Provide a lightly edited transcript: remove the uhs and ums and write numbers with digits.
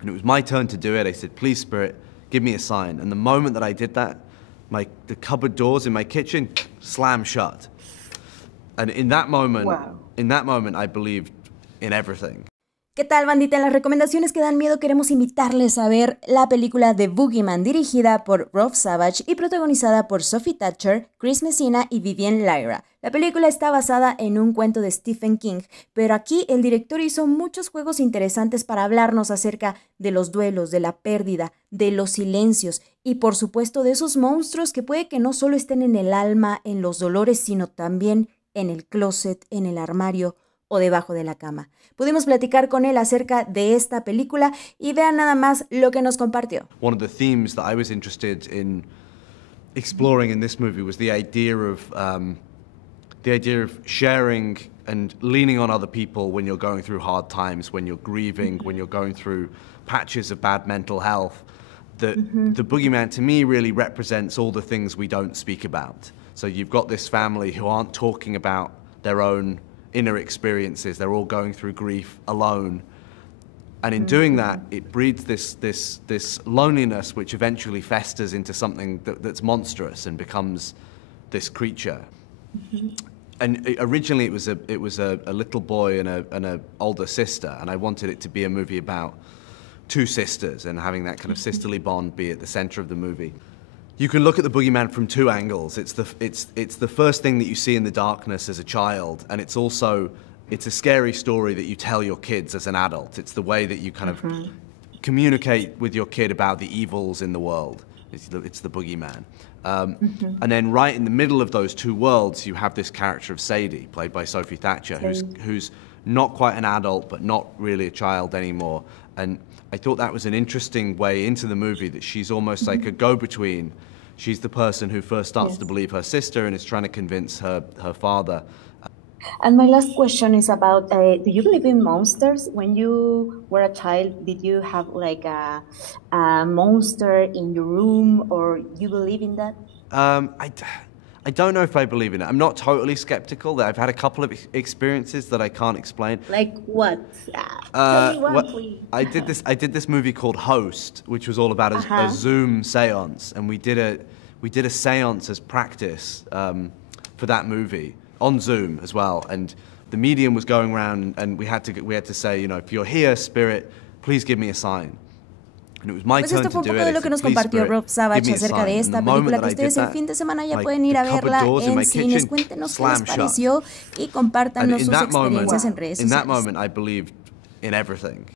And it was my turn to do it. I said, please, Spirit, give me a sign. And the moment that I did that, the cupboard doors in my kitchen slammed shut. And in that moment, I believed in everything. ¿Qué tal, bandita? En las recomendaciones que dan miedo queremos invitarles a ver la película de Boogeyman, dirigida por Rob Sabage y protagonizada por Sophie Thatcher, Chris Messina y Vivienne Lyra. La película está basada en un cuento de Stephen King, pero aquí el director hizo muchos juegos interesantes para hablarnos acerca de los duelos, de la pérdida, de los silencios y por supuesto de esos monstruos que puede que no solo estén en el alma, en los dolores, sino también en el closet, en el armario o debajo de la cama. Pudimos platicar con él acerca de esta película y vean nada más lo que nos compartió. One of the themes that I was interested in exploring in this movie was the idea of sharing and leaning on other people when you're going through hard times, when you're grieving, when you're going through patches of bad mental health. The Boogeyman to me really represents all the things we don't speak about. So you've got this family who aren't talking about their own inner experiences. They're all going through grief alone. And in doing that, it breeds this loneliness which eventually festers into something that's monstrous and becomes this creature. And originally it was a little boy and an older sister, and I wanted it to be a movie about two sisters and having that kind of sisterly bond be at the center of the movie. You can look at the Boogeyman from two angles. It's the first thing that you see in the darkness as a child, and it's a scary story that you tell your kids as an adult. It's the way that you kind of communicate with your kid about the evils in the world. It's the Boogeyman. And then right in the middle of those two worlds, you have this character of Sadie, played by Sophie Thatcher, who's not quite an adult, but not really a child anymore. And I thought that was an interesting way into the movie, that she's almost like a go-between. She's the person who first starts to believe her sister and is trying to convince her father. And my last question is about, do you believe in monsters? When you were a child, did you have like a monster in your room, or you believe in that? I don't know if I believe in it. I'm not totally skeptical. I've had a couple of experiences that I can't explain. Like what? Tell me one, please. I did this movie called Host, which was all about a Zoom seance, and we did a seance as practice for that movie on Zoom as well. And the medium was going around, and we had to say, you know, if you're here, spirit, please give me a sign. Pues esto fue un poco de lo que nos compartió Rob Savage acerca de esta película que ustedes el fin de semana ya pueden ir a verla en cines. Cuéntenos qué les pareció y compártanos sus experiencias en redes sociales. In that moment, I believed in everything.